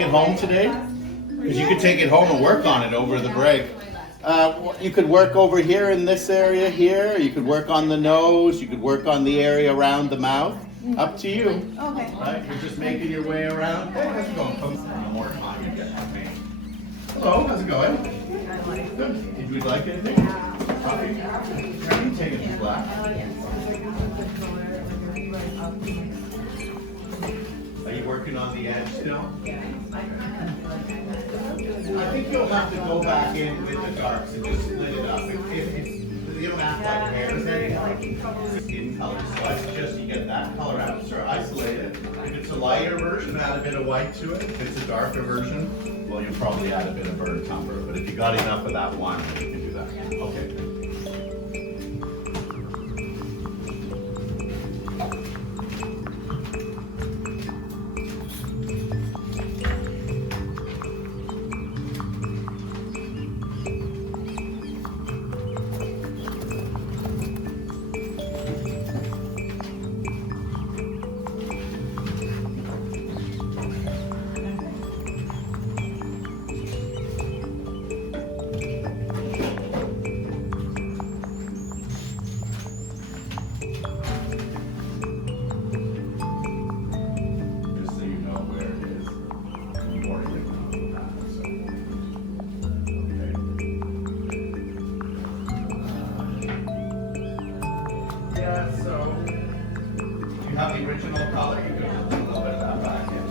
It home today? Because you could take it home and work on it over the break. You could work over here in this area here. You could work on the nose. You could work on the area around the mouth. Up to you. Okay. Right? You're just making your way around. Hey, how's it going? Come more time you get with me. Hello, how's it going? Good. Did you like anything? Coffee? Are you taking it black? Are you working on the edge still? I think you'll have to go back in with the darks and just split it up. You don't act like hairs anymore. Skin color, so I suggest you get that color out. Sure, isolate it. If it's a lighter version, add a bit of white to it. If it's a darker version, well, you'll probably add a bit of burnt umber. But if you got enough of that one, you can do that. Okay. So, you have the original color, you can just put a little bit of that back in.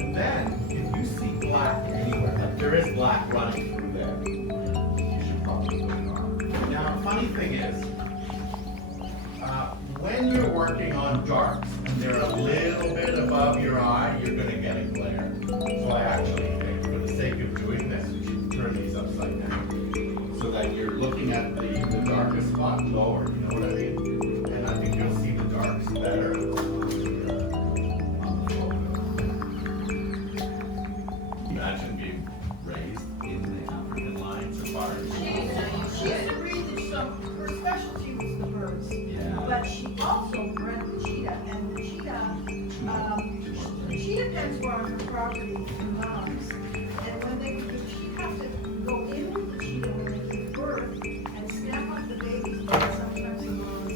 And then, if you see black anywhere, like there is black running through there, you should probably put it on. Now, funny thing is, when you're working on darks and they're a little bit above your eye, you're going to get a glare. So I actually think, for the sake of doing this, we should turn these upside down, so that you're looking at the darkest spot lower, you know what I mean? And I think you'll see the darks better. Imagine being raised in the African lines of art. She used to read the show. Her specialty was the birds. Yeah. But she also bred the cheetah, and the cheetah pens were on her property in moms. And when they would, she'd have to go in with the cheetah when they gave birth and snap up the babies, but sometimes the moms.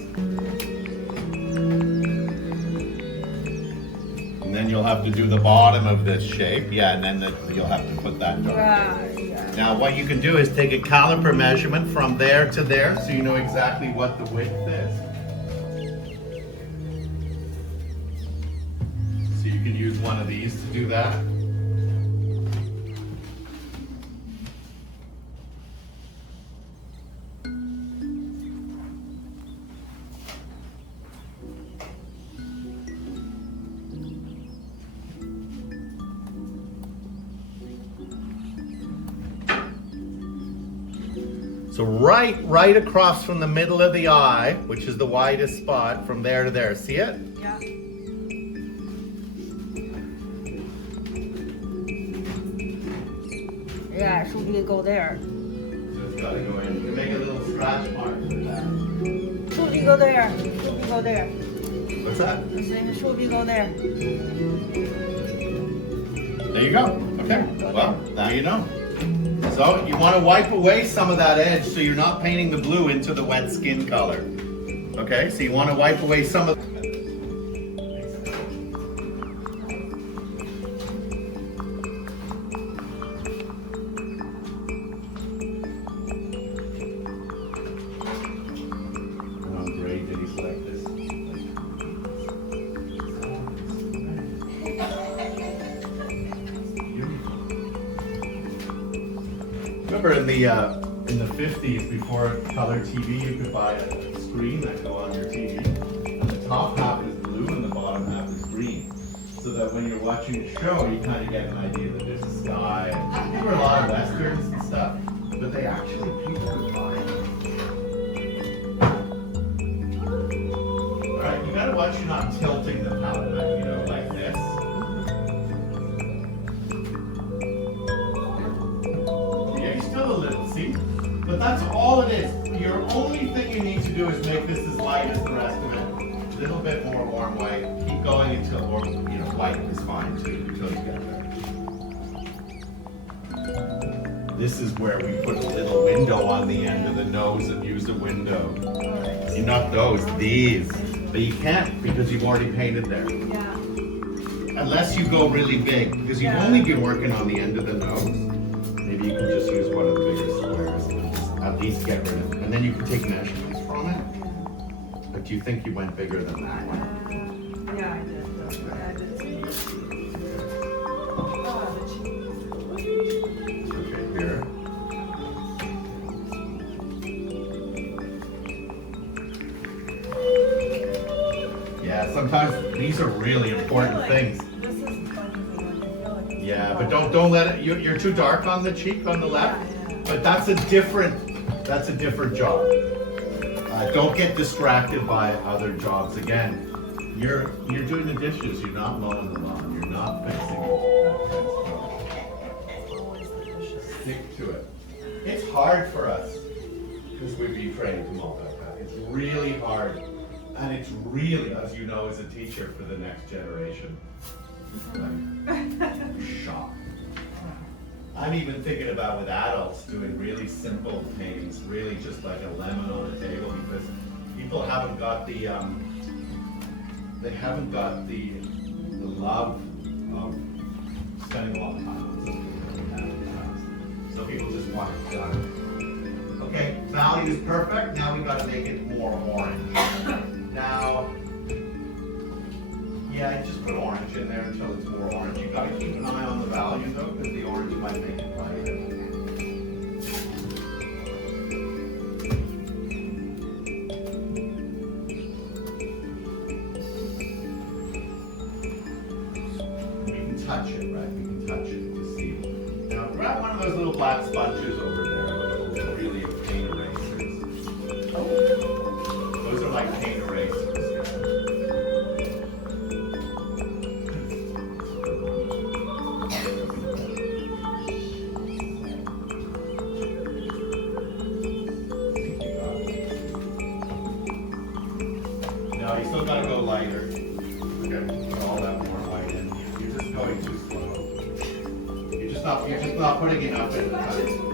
And then you'll have to do the bottom of this shape. Yeah, and then you'll have to put that dark. Yeah. Now what you can do is take a caliper measurement from there to there, so you know exactly what the width is. So you can use one of these to do that. So right across from the middle of the eye, which is the widest spot, from there to there. See it? Yeah. Yeah, it should go there. So it's got to go in. You can make a little scratch mark with that. Should go there. Should go there. What's that? Should go there. There you go. Okay. Well, now you know. So you want to wipe away some of that edge so you're not painting the blue into the wet skin color. Okay, so you want to wipe away some of How great did he select this? Remember in the 50s, before color TV, you could buy a screen that go on your TV. And the top half is blue and the bottom half is green. So that when you're watching a show, you kind of get an idea that there's a sky. There were a lot of westerns and stuff, but they actually, people would buy them. Alright, you gotta watch you're not tilting the palette back, you know, like this. Still a little, see? But that's all it is. Your only thing you need to do is make this as light as the rest of it. A little bit more warm white. Keep going until, or white is fine too, until you get there. This is where we put a little window on the end of the nose and use a window. Not those, these. But you can't because you've already painted there. Yeah. Unless you go really big, because you've only been working on the end of the nose. Maybe you can just use one of the bigger squares and just at least get rid of it. And then you can take measurements from it. But do you think you went bigger than that one? Yeah, I did. I did. Oh, the cheese. Okay, here. Yeah, sometimes these are really important things. This is funny. Yeah, but don't let it. You're too dark on the cheek on the left. But that's a different job. Don't get distracted by other jobs. Again, you're doing the dishes. You're not mowing the lawn. You're not fixing it. Stick to it. It's hard for us because we've been trained to multitask. It's really hard. And it's really, as you know, as a teacher for the next generation, like, shock. I'm even thinking about with adults doing really simple things, really just like a lemon on a table, because people haven't got the, the love of spending a lot of time on something. So people just want it done. Okay, value is perfect. Now we've got to make it more orange. Now, yeah, just put orange in there until it's more orange. You've got to keep an eye on the value though, because the orange might make it brighter. We can touch it, right? We can touch it to see. Now, grab one of those little black sponges over there, those really paint erasers. Those are like paint erasers. No, you still gotta go lighter. Okay, put all that more light in. You're just going too slow. You're just not putting enough in.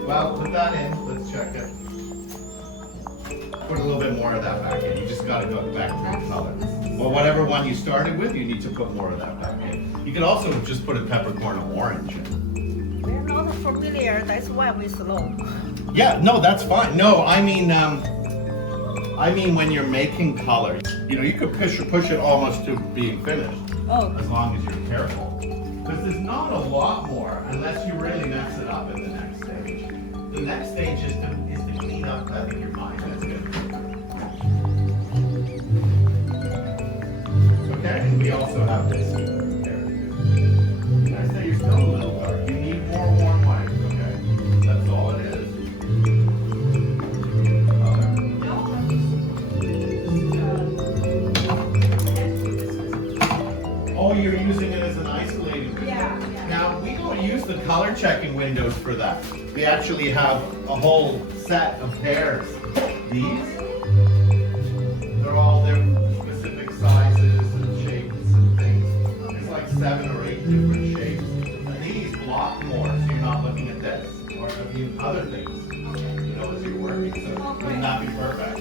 Well, put that in. Let's check it. Put a little bit more of that back in. You just gotta go back to the color. Well, whatever one you started with, you need to put more of that back in. You can also just put a peppercorn orange in. We're not familiar, that's why we're slow. Yeah, no, that's fine. No, I mean when you're making color, you could push it almost to being finished. Oh. As long as you're careful. Because there's not a lot more unless you really mess it up in the next stage. The next stage is to clean up, I think, your mind. That's good. Okay, and we also have this here. And I say you're still a little dark. You need more warm light, okay? That's all it is. Oh, you're using it as an isolating window. Yeah. Now, we don't use the color checking windows for that. We actually have a whole set of pairs. These, they're all different specific sizes and shapes and things. There's like 7 or 8 different shapes. And these block more, so you're not looking at this or looking at other things, as you're working. So wouldn't that be perfect?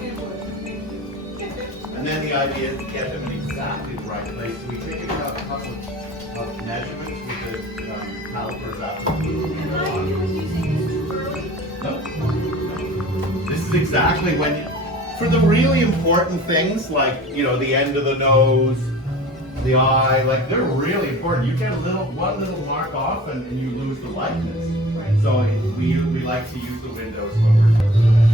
And then the idea is to get them in exactly the right place. So we take a couple of measurements with the calipers out. Am I using this too early? No. This is exactly when, for the really important things like, the end of the nose, the eye, like they're really important. You get one little mark off and you lose the likeness. Right. So we like to use the windows when we're doing that.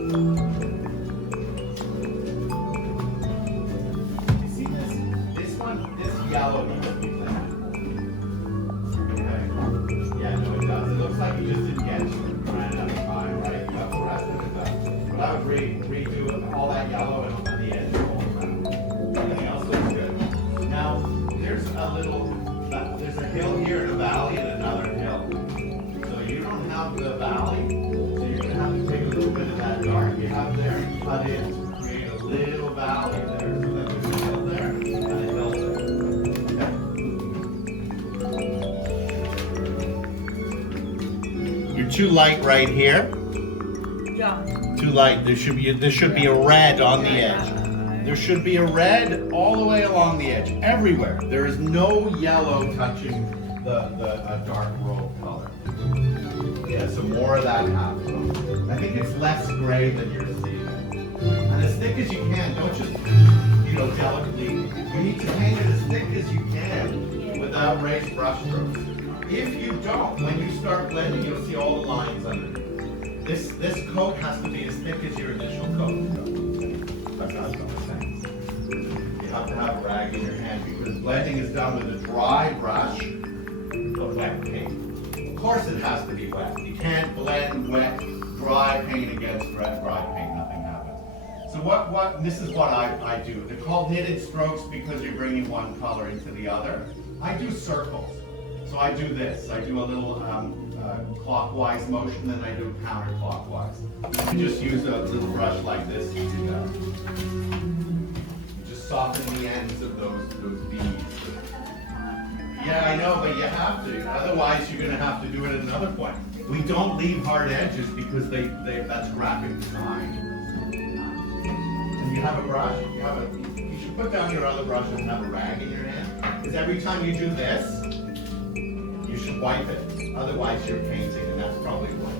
You see this one, this yellow needs to be blended. Okay. Yeah, no, it does. It looks like you just didn't get to it. Ran out of time, right? You got the rest of it done. But I would redo all that yellow and on the edge. Everything else looks good. Now, there's a hill here and a valley and another hill. So you don't have the valley, so you're going to have to take a little bit of that dark you have there and cut in, create a little valley there, so that there's a hill there and a hill there. Okay. You're too light right here. Yeah. Too light. There should be a red on the edge. There should be a red all the way along the edge, everywhere. There is no yellow touching the dark robe color. Yeah, so more of that happens. I think it's less gray than you're seeing. And as thick as you can, don't just, delicately. You need to paint it as thick as you can without raised brush strokes. If you don't, when you start blending, you'll see all the lines underneath. This coat has to be as thick as your initial coat. That's not sense. You have to have a rag in your hand because blending is done with a dry brush of wet paint. Of course it has to be wet. You can't blend wet, dry paint against wet, dry paint. Nothing happens. So this is what I do. They're called knitted strokes because you're bringing one color into the other. I do circles. So I do this. I do a little clockwise motion, then I do counterclockwise. You just use a little brush like this to do that. You just soften the ends of those beads. Yeah, I know, but you have to. Otherwise, you're going to have to do it at another point. We don't leave hard edges because that's graphic design. And you have a brush. You should put down your other brushes and have a rag in your hand. Because every time you do this, you should wipe it. Otherwise, you're painting, and that's probably what.